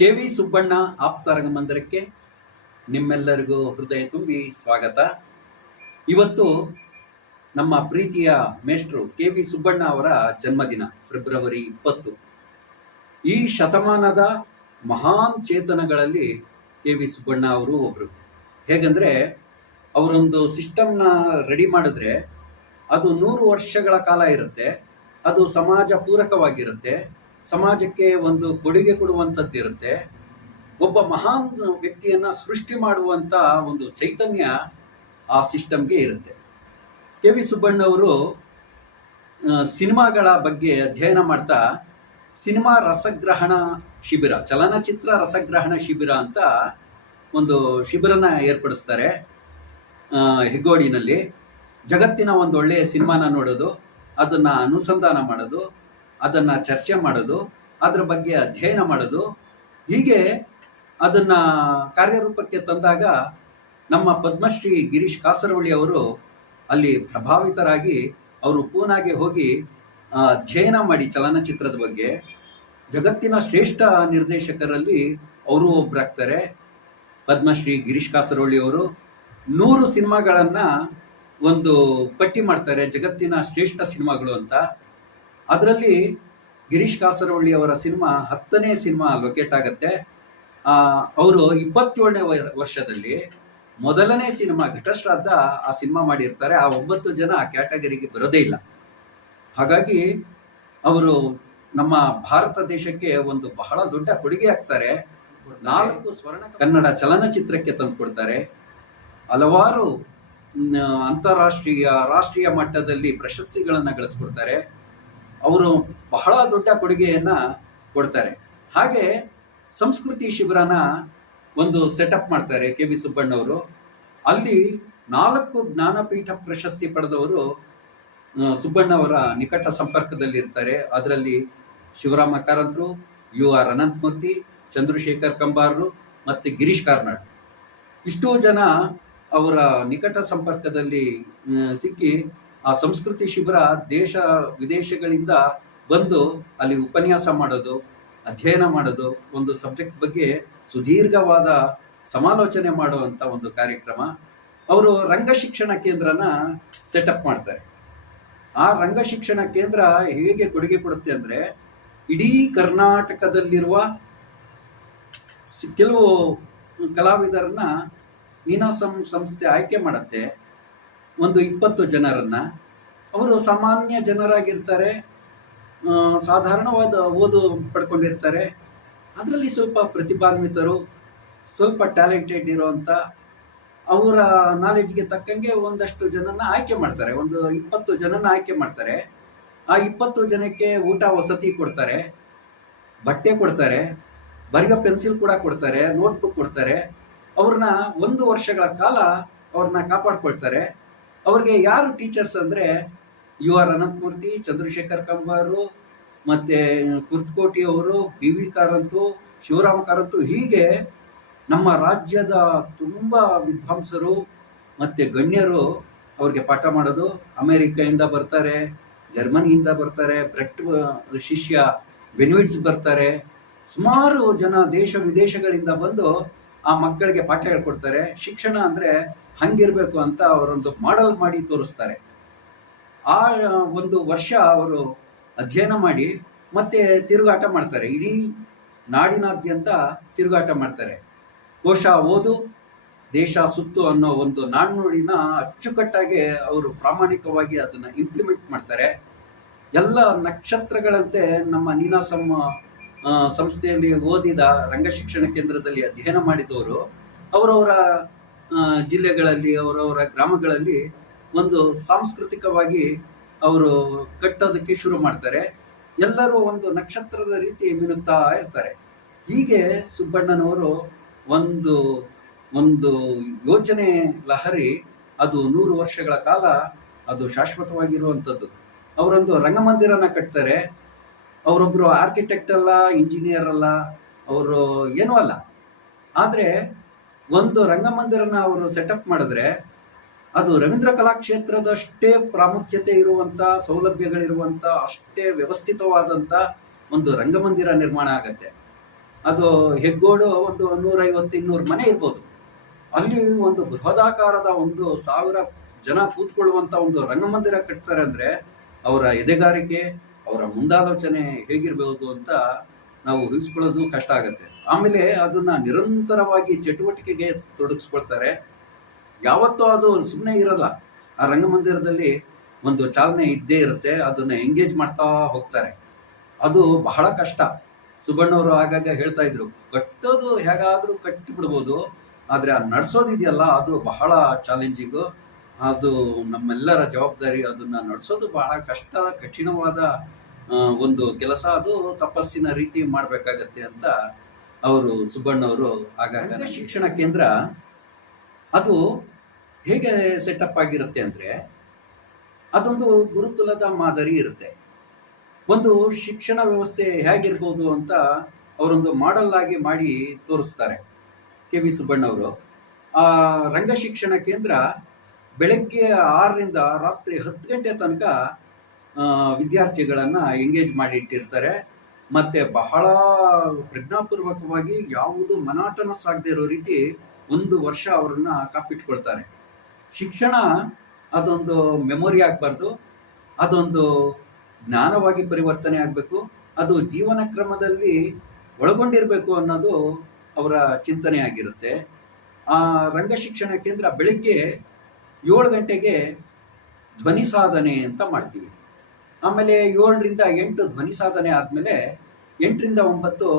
KV. Subbanna ಆಪ್ತ ರಂಗಮಂದಿರಕ್ಕೆ ನಿಮ್ಮೆಲ್ಲರಿಗೂ ಹೃದಯ ತುಂಬಿ ಸ್ವಾಗತ. ಇವತ್ತು ನಮ್ಮ ಪ್ರೀತಿಯ ಮೇಷ್ಟ್ರು ಕೆ.ವಿ. ಸುಬ್ಬಣ್ಣ ಅವರ ಜನ್ಮದಿನ ಫೆಬ್ರವರಿ 20. ಈ ಶತಮಾನದ ಮಹಾನ್ ಚೇತನಗಳಲ್ಲಿ ಕೆ.ವಿ. ಸುಬ್ಬಣ್ಣ ಅವರು ಒಬ್ಬರು. ಹೇಗಂದರೆ ಅವರೊಂದು ಸಿಸ್ಟಮ್ನ ರೆಡಿ ಮಾಡಿದ್ರೆ ಅದು 100 ವರ್ಷಗಳ ಕಾಲ ಇರುತ್ತೆ. ಅದು ಸಮಾಜ ಪೂರಕವಾಗಿರುತ್ತೆ, ಸಮಾಜಕ್ಕೆ ಒಂದು ಕೊಡುಗೆ ಕೊಡುವಂಥದ್ದಿರುತ್ತೆ. ಒಬ್ಬ ಮಹಾನ್ ವ್ಯಕ್ತಿಯನ್ನು ಸೃಷ್ಟಿ ಮಾಡುವಂಥ ಒಂದು ಚೈತನ್ಯ ಆ ಸಿಸ್ಟಮ್ಗೆ ಇರುತ್ತೆ. ಕೆ.ವಿ. ಸುಬ್ಬಣ್ಣವರು ಸಿನಿಮಾಗಳ ಬಗ್ಗೆ ಅಧ್ಯಯನ ಮಾಡ್ತಾ ಸಿನಿಮಾ ರಸಗ್ರಹಣ ಶಿಬಿರ, ಚಲನಚಿತ್ರ ರಸಗ್ರಹಣ ಶಿಬಿರ ಅಂತ ಒಂದು ಶಿಬಿರನ ಏರ್ಪಡಿಸ್ತಾರೆ ಹೆಗ್ಗೋಡಿನಲ್ಲಿ. ಜಗತ್ತಿನ ಒಂದು ಒಳ್ಳೆಯ ಸಿನಿಮಾನ ನೋಡೋದು, ಅದನ್ನು ಅನುಸಂಧಾನ ಮಾಡೋದು, ಅದನ್ನು ಚರ್ಚೆ ಮಾಡೋದು, ಅದರ ಬಗ್ಗೆ ಅಧ್ಯಯನ ಮಾಡೋದು, ಹೀಗೆ ಅದನ್ನು ಕಾರ್ಯರೂಪಕ್ಕೆ ತಂದಾಗ ನಮ್ಮ ಪದ್ಮಶ್ರೀ ಗಿರೀಶ್ ಕಾಸರವಳ್ಳಿ ಅವರು ಅಲ್ಲಿ ಪ್ರಭಾವಿತರಾಗಿ ಅವರು ಪೂನಾಗೆ ಹೋಗಿ ಅಧ್ಯಯನ ಮಾಡಿ ಚಲನಚಿತ್ರದ ಬಗ್ಗೆ ಜಗತ್ತಿನ ಶ್ರೇಷ್ಠ ನಿರ್ದೇಶಕರಲ್ಲಿ ಅವರು ಒಬ್ಬರಾಗ್ತಾರೆ. ಪದ್ಮಶ್ರೀ ಗಿರೀಶ್ ಕಾಸರವಳ್ಳಿ ಅವರು 100 ಸಿನಿಮಾಗಳನ್ನು ಒಂದು ಪಟ್ಟಿ ಮಾಡ್ತಾರೆ, ಜಗತ್ತಿನ ಶ್ರೇಷ್ಠ ಸಿನಿಮಾಗಳು ಅಂತ. ಅದರಲ್ಲಿ ಗಿರೀಶ್ ಕಾಸರವಳ್ಳಿ ಅವರ ಸಿನಿಮಾ 10ನೇ ಸಿನಿಮಾ ಲೊಕೇಟ್ ಆಗುತ್ತೆ. ಅವರು 27ನೇ ವರ್ಷದಲ್ಲಿ ಮೊದಲನೇ ಸಿನಿಮಾ ಘಟಶ್ರಾದ್ದ ಆ ಸಿನಿಮಾ ಮಾಡಿರ್ತಾರೆ. ಆ 9 ಜನ ಆ ಕ್ಯಾಟಗರಿಗೆ ಬರೋದೇ ಇಲ್ಲ. ಹಾಗಾಗಿ ಅವರು ನಮ್ಮ ಭಾರತ ದೇಶಕ್ಕೆ ಒಂದು ಬಹಳ ದೊಡ್ಡ ಕೊಡುಗೆ ಆಗ್ತಾರೆ. 4 ಸ್ವರ್ಣ ಕನ್ನಡ ಚಲನಚಿತ್ರಕ್ಕೆ ತಂದು ಕೊಡ್ತಾರೆ. ಹಲವಾರು ಅಂತಾರಾಷ್ಟ್ರೀಯ ರಾಷ್ಟ್ರೀಯ ಮಟ್ಟದಲ್ಲಿ ಪ್ರಶಸ್ತಿಗಳನ್ನು ಗಳಿಸ್ಕೊಡ್ತಾರೆ. ಅವರು ಬಹಳ ದೊಡ್ಡ ಕೊಡುಗೆಯನ್ನು ಕೊಡ್ತಾರೆ. ಹಾಗೆ ಸಂಸ್ಕೃತಿ ಶಿಬಿರನ ಒಂದು ಸೆಟಪ್ ಮಾಡ್ತಾರೆ ಕೆ.ವಿ. ಸುಬ್ಬಣ್ಣವರು. ಅಲ್ಲಿ 4 ಜ್ಞಾನಪೀಠ ಪ್ರಶಸ್ತಿ ಪಡೆದವರು ಸುಬ್ಬಣ್ಣವರ ನಿಕಟ ಸಂಪರ್ಕದಲ್ಲಿರ್ತಾರೆ. ಅದರಲ್ಲಿ ಶಿವರಾಮ ಕಾರಂತರು, ಯು.ಆರ್. ಅನಂತಮೂರ್ತಿ, ಚಂದ್ರಶೇಖರ್ ಕಂಬಾರರು ಮತ್ತು ಗಿರೀಶ್ ಕಾರ್ನಾಡ್, ಇಷ್ಟೂ ಜನ ಅವರ ನಿಕಟ ಸಂಪರ್ಕದಲ್ಲಿ ಸಿಕ್ಕಿ ಆ ಸಂಸ್ಕೃತಿ ಶಿಬಿರ ದೇಶ ವಿದೇಶಗಳಿಂದ ಬಂದು ಅಲ್ಲಿ ಉಪನ್ಯಾಸ ಮಾಡೋದು, ಅಧ್ಯಯನ ಮಾಡೋದು, ಒಂದು ಸಬ್ಜೆಕ್ಟ್ ಬಗ್ಗೆ ಸುದೀರ್ಘವಾದ ಸಮಾಲೋಚನೆ ಮಾಡುವಂಥ ಒಂದು ಕಾರ್ಯಕ್ರಮ. ಅವರು ರಂಗಶಿಕ್ಷಣ ಕೇಂದ್ರನ ಸೆಟಪ್ ಮಾಡ್ತಾರೆ. ಆ ರಂಗಶಿಕ್ಷಣ ಕೇಂದ್ರ ಹೇಗೆ ಕೊಡುಗೆ ಕೊಡುತ್ತೆ ಅಂದರೆ, ಇಡೀ ಕರ್ನಾಟಕದಲ್ಲಿರುವ ಕೆಲವು ಕಲಾವಿದರನ್ನ ನೀನಾಸಂ ಸಂಸ್ಥೆ ಆಯ್ಕೆ ಮಾಡುತ್ತೆ. ಒಂದು 20 ಜನರನ್ನು. ಅವರು ಸಾಮಾನ್ಯ ಜನರಾಗಿರ್ತಾರೆ, ಸಾಧಾರಣವಾದ ಓದು ಪಡ್ಕೊಂಡಿರ್ತಾರೆ. ಅದರಲ್ಲಿ ಸ್ವಲ್ಪ ಪ್ರತಿಭಾನ್ವಿತರು, ಸ್ವಲ್ಪ ಟ್ಯಾಲೆಂಟೆಡ್ ಇರೋವಂಥ, ಅವರ ನಾಲೆಡ್ಜ್ಗೆ ತಕ್ಕಂಗೆ ಒಂದಷ್ಟು ಜನನ ಆಯ್ಕೆ ಮಾಡ್ತಾರೆ. ಒಂದು 20 ಜನನ ಆಯ್ಕೆ ಮಾಡ್ತಾರೆ. ಆ 20 ಜನಕ್ಕೆ ಊಟ ವಸತಿ ಕೊಡ್ತಾರೆ, ಬಟ್ಟೆ ಕೊಡ್ತಾರೆ, ಬರೆಯೋ ಪೆನ್ಸಿಲ್ ಕೂಡ ಕೊಡ್ತಾರೆ, ನೋಟ್ಬುಕ್ ಕೊಡ್ತಾರೆ. ಅವ್ರನ್ನ 1 ವರ್ಷಗಳ ಕಾಲ ಅವ್ರನ್ನ ಕಾಪಾಡ್ಕೊಳ್ತಾರೆ. ಅವ್ರಿಗೆ ಯಾರು ಟೀಚರ್ಸ್ ಅಂದರೆ ಯು.ಆರ್. ಅನಂತಮೂರ್ತಿ, ಚಂದ್ರಶೇಖರ್ ಕಂಬಾರು, ಮತ್ತು ಕುರ್ತಕೋಟಿ ಅವರು, ಬಿ.ವಿ. ಕಾರಂತು, ಶಿವರಾಮ ಕಾರಂತು, ಹೀಗೆ ನಮ್ಮ ರಾಜ್ಯದ ತುಂಬ ವಿದ್ವಾಂಸರು ಮತ್ತು ಗಣ್ಯರು ಅವ್ರಿಗೆ ಪಾಠ ಮಾಡೋದು. ಅಮೇರಿಕೆಯಿಂದ ಬರ್ತಾರೆ, ಜರ್ಮನಿಯಿಂದ ಬರ್ತಾರೆ, ಬ್ರೆಟ್ ಶಿಷ್ಯ ಬೆನ್ವಿಟ್ಸ್ ಬರ್ತಾರೆ. ಸುಮಾರು ಜನ ದೇಶ ವಿದೇಶಗಳಿಂದ ಬಂದು ಆ ಮಕ್ಕಳಿಗೆ ಪಾಠ ಹೇಳ್ಕೊಡ್ತಾರೆ. ಶಿಕ್ಷಣ ಅಂದರೆ ಹಂಗಿರಬೇಕು ಅಂತ ಅವರೊಂದು ಮಾಡೆಲ್ ಮಾಡಿ ತೋರಿಸ್ತಾರೆ. ಆ ಒಂದು ವರ್ಷ ಅವರು ಅಧ್ಯಯನ ಮಾಡಿ ಮತ್ತೆ ತಿರುಗಾಟ ಮಾಡ್ತಾರೆ. ಇಡೀ ನಾಡಿನಾದ್ಯಂತ ತಿರುಗಾಟ ಮಾಡ್ತಾರೆ. ಕೋಶ ಓದು, ದೇಶ ಸುತ್ತು ಅನ್ನೋ ಒಂದು ನಾಣ್ಣುಡಿನ ಅಚ್ಚುಕಟ್ಟಾಗಿ ಅವರು ಪ್ರಾಮಾಣಿಕವಾಗಿ ಅದನ್ನು ಇಂಪ್ಲಿಮೆಂಟ್ ಮಾಡ್ತಾರೆ. ಎಲ್ಲ ನಕ್ಷತ್ರಗಳಂತೆ ನಮ್ಮ ನೀನಾಸಂ ಸಂಸ್ಥೆಯಲ್ಲಿ ಓದಿದ ರಂಗಶಿಕ್ಷಣ ಕೇಂದ್ರದಲ್ಲಿ ಅಧ್ಯಯನ ಮಾಡಿದವರು ಅವರವರ ಜಿಲ್ಲೆಗಳಲ್ಲಿ, ಅವರವರ ಗ್ರಾಮಗಳಲ್ಲಿ ಒಂದು ಸಾಂಸ್ಕೃತಿಕವಾಗಿ ಅವರು ಕಟ್ಟೋದಕ್ಕೆ ಶುರು ಮಾಡ್ತಾರೆ. ಎಲ್ಲರೂ ಒಂದು ನಕ್ಷತ್ರದ ರೀತಿ ಮಿನುಗ್ತಾ ಇರ್ತಾರೆ. ಹೀಗೆ ಸುಬ್ಬಣ್ಣನವರು ಒಂದು ಒಂದು ಯೋಚನೆ ಲಹರಿ, ಅದು 100 ವರ್ಷಗಳ ಕಾಲ ಅದು ಶಾಶ್ವತವಾಗಿರುವಂಥದ್ದು. ಅವರೊಂದು ರಂಗಮಂದಿರನ ಕಟ್ತಾರೆ. ಅವರೊಬ್ಬರು ಆರ್ಕಿಟೆಕ್ಟ್ ಅಲ್ಲ, ಇಂಜಿನಿಯರ್ ಅಲ್ಲ, ಅವರು ಏನೂ ಅಲ್ಲ. ಆದರೆ ಒಂದು ರಂಗಮಂದಿರನ ಅವರು ಸೆಟಪ್ ಮಾಡಿದ್ರೆ ಅದು ರವೀಂದ್ರ ಕಲಾಕ್ಷೇತ್ರದಷ್ಟೇ ಪ್ರಾಮುಖ್ಯತೆ ಇರುವಂಥ, ಸೌಲಭ್ಯಗಳಿರುವಂಥ, ಅಷ್ಟೇ ವ್ಯವಸ್ಥಿತವಾದಂಥ ಒಂದು ರಂಗಮಂದಿರ ನಿರ್ಮಾಣ ಆಗತ್ತೆ. ಅದು ಹೆಗ್ಗೋಡು ಒಂದು 150-200 ಮನೆ ಇರ್ಬೋದು. ಅಲ್ಲಿ ಒಂದು ಬೃಹದಾಕಾರದ 1,000 ಜನ ಕೂತ್ಕೊಳ್ಳುವಂತ ಒಂದು ರಂಗಮಂದಿರ ಕಟ್ತಾರೆ ಅಂದ್ರೆ ಅವರ ಎದೆಗಾರಿಕೆ, ಅವರ ಮುಂದಾಲೋಚನೆ ಹೇಗಿರ್ಬೋದು ಅಂತ ನಾವು ಊಹಿಸ್ಕೊಳ್ಳೋದು ಕಷ್ಟ ಆಗುತ್ತೆ. ಆಮೇಲೆ ಅದನ್ನ ನಿರಂತರವಾಗಿ ಚಟುವಟಿಕೆಗೆ ತೊಡಗಿಸ್ಕೊಳ್ತಾರೆ. ಯಾವತ್ತೂ ಅದು ಸುಮ್ಮನೆ ಇರಲ್ಲ. ಆ ರಂಗಮಂದಿರದಲ್ಲಿ ಒಂದು ಚಾಲನೆ ಇದ್ದೇ ಇರುತ್ತೆ. ಅದನ್ನ ಎಂಗೇಜ್ ಮಾಡ್ತಾ ಹೋಗ್ತಾರೆ. ಅದು ಬಹಳ ಕಷ್ಟ. ಸುಬ್ಬಣ್ಣವರು ಆಗಾಗ ಹೇಳ್ತಾ ಇದ್ರು, ಕಟ್ಟೋದು ಹೇಗಾದ್ರೂ ಕಟ್ಟಿ ಬಿಡ್ಬೋದು, ಆದ್ರೆ ಆ ನಡ್ಸೋದಿದೆಯಲ್ಲ ಅದು ಬಹಳ ಚಾಲೆಂಜಿಂಗು. ಅದು ನಮ್ಮೆಲ್ಲರ ಜವಾಬ್ದಾರಿ. ಅದನ್ನ ನಡೆಸೋದು ಬಹಳ ಕಷ್ಟ, ಕಠಿಣವಾದ ಒಂದು ಕೆಲಸ. ಅದು ತಪಸ್ಸಿನ ರೀತಿ ಮಾಡ್ಬೇಕಾಗತ್ತೆ ಅಂತ ಅವರು ಸುಬ್ಬಣ್ಣವರು ಆಗಾಗ. ಶಿಕ್ಷಣ ಕೇಂದ್ರ ಅದು ಹೇಗೆ ಸೆಟಪ್ ಆಗಿರುತ್ತೆ ಅಂದ್ರೆ ಅದೊಂದು ಗುರುಕುಲದ ಮಾದರಿ ಇರುತ್ತೆ. ಒಂದು ಶಿಕ್ಷಣ ವ್ಯವಸ್ಥೆ ಹೇಗಿರ್ಬೋದು ಅಂತ ಅವರೊಂದು ಮಾಡೆಲ್ ಆಗಿ ಮಾಡಿ ತೋರಿಸ್ತಾರೆ ಕೆ.ವಿ. ಸುಬ್ಬಣ್ಣವರು. ಆ ರಂಗ ಶಿಕ್ಷಣ ಕೇಂದ್ರ ಬೆಳಗ್ಗೆ 6ರಿಂದ ರಾತ್ರಿ 10 ಗಂಟೆ ತನಕ ವಿದ್ಯಾರ್ಥಿಗಳನ್ನ ಎಂಗೇಜ್ ಮಾಡಿ ಇಟ್ಟಿರ್ತಾರೆ. ಮತ್ತೆ ಬಹಳ ಪ್ರಜ್ಞಾಪೂರ್ವಕವಾಗಿ ಯಾವುದು ಮನಾಟನಸ್ ಆಗದೆ ಇರೋ ರೀತಿ 1 ವರ್ಷ ಅವರನ್ನ ಕಾಪಿಟ್ಕೊಳ್ತಾರೆ. ಶಿಕ್ಷಣ ಅದೊಂದು ಮೆಮೊರಿ ಆಗಬಾರ್ದು, ಅದೊಂದು ಜ್ಞಾನವಾಗಿ ಪರಿವರ್ತನೆ ಆಗಬೇಕು, ಅದು ಜೀವನ ಕ್ರಮದಲ್ಲಿ ಒಳಗೊಂಡಿರಬೇಕು ಅನ್ನೋದು ಅವರ ಚಿಂತನೆ ಆಗಿರುತ್ತೆ. ಆ ರಂಗ ಶಿಕ್ಷಣ ಕೇಂದ್ರ ಬೆಳಿಗ್ಗೆ 7 ಗಂಟೆಗೆ ಧ್ವನಿ ಸಾಧನೆ ಅಂತ ಮಾಡ್ತೀವಿ. ಆಮೇಲೆ 7ರಿಂದ 8 ಧ್ವನಿ ಸಾಧನೆ ಆದಮೇಲೆ 8ರಿಂದ 9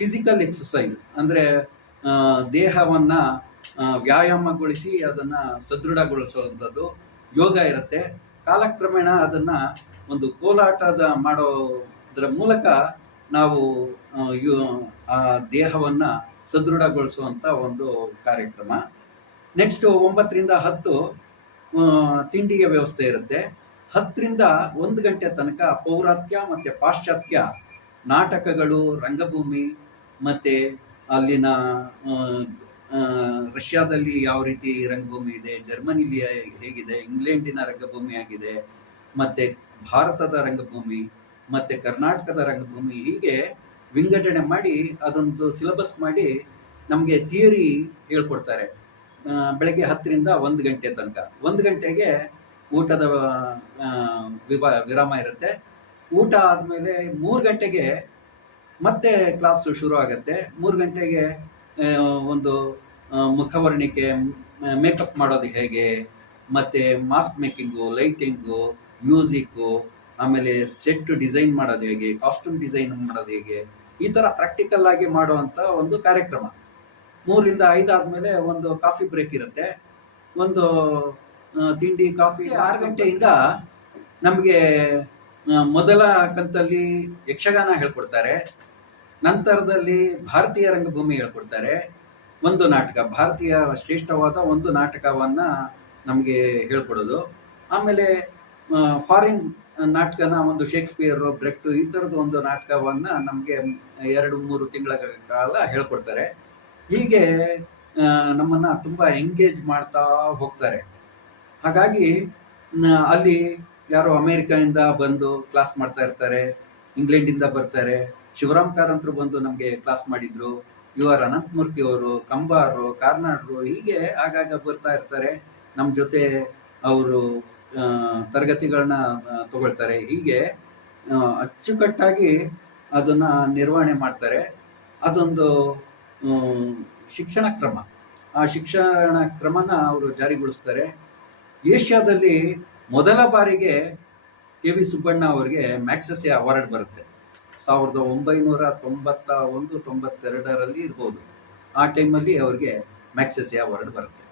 ಫಿಸಿಕಲ್ ಎಕ್ಸಸೈಸ್, ಅಂದರೆ ದೇಹವನ್ನು ವ್ಯಾಯಾಮಗೊಳಿಸಿ ಅದನ್ನು ಸದೃಢಗೊಳಿಸುವಂಥದ್ದು ಯೋಗ ಇರುತ್ತೆ. ಕಾಲಕ್ರಮೇಣ ಅದನ್ನು ಒಂದು ಕೋಲಾಟದ ಮಾಡೋದ್ರ ಮೂಲಕ ನಾವು ಆ ದೇಹವನ್ನು ಸದೃಢಗೊಳಿಸುವಂಥ ಒಂದು ಕಾರ್ಯಕ್ರಮ. ನೆಕ್ಸ್ಟು 9ರಿಂದ 10 ತಿಂಡಿಗೆ ವ್ಯವಸ್ಥೆ ಇರುತ್ತೆ. 10ರಿಂದ 1 ಗಂಟೆ ತನಕ ಪೌರಾತ್ಯ ಮತ್ತು ಪಾಶ್ಚಾತ್ಯ ನಾಟಕಗಳು, ರಂಗಭೂಮಿ, ಮತ್ತು ಅಲ್ಲಿನ ರಷ್ಯಾದಲ್ಲಿ ಯಾವ ರೀತಿ ರಂಗಭೂಮಿ ಇದೆ, ಜರ್ಮನಿಲಿ ಹೇಗಿದೆ, ಇಂಗ್ಲೆಂಡಿನ ರಂಗಭೂಮಿ ಆಗಿದೆ, ಮತ್ತು ಭಾರತದ ರಂಗಭೂಮಿ ಮತ್ತು ಕರ್ನಾಟಕದ ರಂಗಭೂಮಿ, ಹೀಗೆ ವಿಂಗಡಣೆ ಮಾಡಿ ಅದೊಂದು ಸಿಲೆಬಸ್ ಮಾಡಿ ನಮಗೆ ಥಿಯರಿ ಹೇಳ್ಕೊಡ್ತಾರೆ. ಬೆಳಗ್ಗೆ 10ರಿಂದ 1 ಗಂಟೆ ತನಕ. 1 ಗಂಟೆಗೆ ಊಟದ ವಿರಾಮ ಇರುತ್ತೆ. ಊಟ ಆದಮೇಲೆ 3 ಗಂಟೆಗೆ ಮತ್ತೆ ಕ್ಲಾಸು ಶುರು ಆಗುತ್ತೆ. 3 ಗಂಟೆಗೆ ಒಂದು ಮುಖವರ್ಣಿಕೆ, ಮೇಕಪ್ ಮಾಡೋದು ಹೇಗೆ, ಮತ್ತು ಮಾಸ್ಕ್ ಮೇಕಿಂಗು, ಲೈಟಿಂಗು, ಮ್ಯೂಸಿಕ್ಕು, ಆಮೇಲೆ ಸೆಟ್ ಡಿಸೈನ್ ಮಾಡೋದು ಹೇಗೆ, ಕಾಸ್ಟ್ಯೂಮ್ ಡಿಸೈನ್ ಮಾಡೋದು ಹೇಗೆ, ಈ ಥರ ಪ್ರಾಕ್ಟಿಕಲ್ ಆಗಿ ಮಾಡುವಂಥ ಒಂದು ಕಾರ್ಯಕ್ರಮ. 3ರಿಂದ 5 ಆದಮೇಲೆ ಒಂದು ಕಾಫಿ ಬ್ರೇಕ್ ಇರುತ್ತೆ. ಒಂದು ತಿಂಡಿ, ಕಾಫಿ. 6 ಗಂಟೆಯಿಂದ ನಮಗೆ ಮೊದಲ ಕಂತಲ್ಲಿ ಯಕ್ಷಗಾನ ಹೇಳ್ಕೊಡ್ತಾರೆ. ನಂತರದಲ್ಲಿ ಭಾರತೀಯ ರಂಗಭೂಮಿ ಹೇಳ್ಕೊಡ್ತಾರೆ. ಒಂದು ನಾಟಕ, ಭಾರತೀಯ ಶ್ರೇಷ್ಠವಾದ ಒಂದು ನಾಟಕವನ್ನು ನಮಗೆ ಹೇಳ್ಕೊಡೋದು. ಆಮೇಲೆ ಫಾರಿನ್ ನಾಟಕನ, ಒಂದು ಶೇಕ್ಸ್ಪಿಯರು, ಬ್ರೆಕ್ಟು, ಈ ಥರದ್ದು ಒಂದು ನಾಟಕವನ್ನು ನಮಗೆ 2-3 ತಿಂಗಳ ಕಾಲ ಹೇಳ್ಕೊಡ್ತಾರೆ. ಹೀಗೆ ನಮ್ಮನ್ನು ತುಂಬ ಎಂಗೇಜ್ ಮಾಡ್ತಾ ಹೋಗ್ತಾರೆ. ಹಾಗಾಗಿ ಅಲ್ಲಿ ಯಾರೋ ಅಮೇರಿಕಾದಿಂದ ಬಂದು ಕ್ಲಾಸ್ ಮಾಡ್ತಾ ಇರ್ತಾರೆ, ಇಂಗ್ಲೆಂಡಿಂದ ಬರ್ತಾರೆ. ಶಿವರಾಮ್ ಕಾರಂತರು ಬಂದು ನಮಗೆ ಕ್ಲಾಸ್ ಮಾಡಿದ್ರು, ಆರ್ ಅನಂತಮೂರ್ತಿ ಅವರು, ಕಂಬಾರರು, ಕಾರ್ನಾಡರು, ಹೀಗೆ ಆಗಾಗ ಬರ್ತಾ ಇರ್ತಾರೆ. ನಮ್ಮ ಜೊತೆ ಅವರು ತರಗತಿಗಳನ್ನ ತಗೊಳ್ತಾರೆ. ಹೀಗೆ ಅಚ್ಚುಕಟ್ಟಾಗಿ ಅದನ್ನು ನಿರ್ವಹಣೆ ಮಾಡ್ತಾರೆ. ಅದೊಂದು ಶಿಕ್ಷಣ ಕ್ರಮ. ಆ ಶಿಕ್ಷಣ ಕ್ರಮನ ಅವರು ಜಾರಿಗೊಳಿಸ್ತಾರೆ. ಏಷ್ಯಾದಲ್ಲಿ ಮೊದಲ ಬಾರಿಗೆ ಕೆ.ವಿ. ಸುಬ್ಬಣ್ಣ ಅವರಿಗೆ ಮ್ಯಾಗ್ಸೆಸೆ ಅವಾರ್ಡ್ ಬರುತ್ತೆ. 1991-92ರಲ್ಲಿ ಇರ್ಬೋದು. ಆ ಟೈಮಲ್ಲಿ ಅವ್ರಿಗೆ ಮ್ಯಾಗ್ಸೆಸೆ ಅವಾರ್ಡ್ ಬರುತ್ತೆ.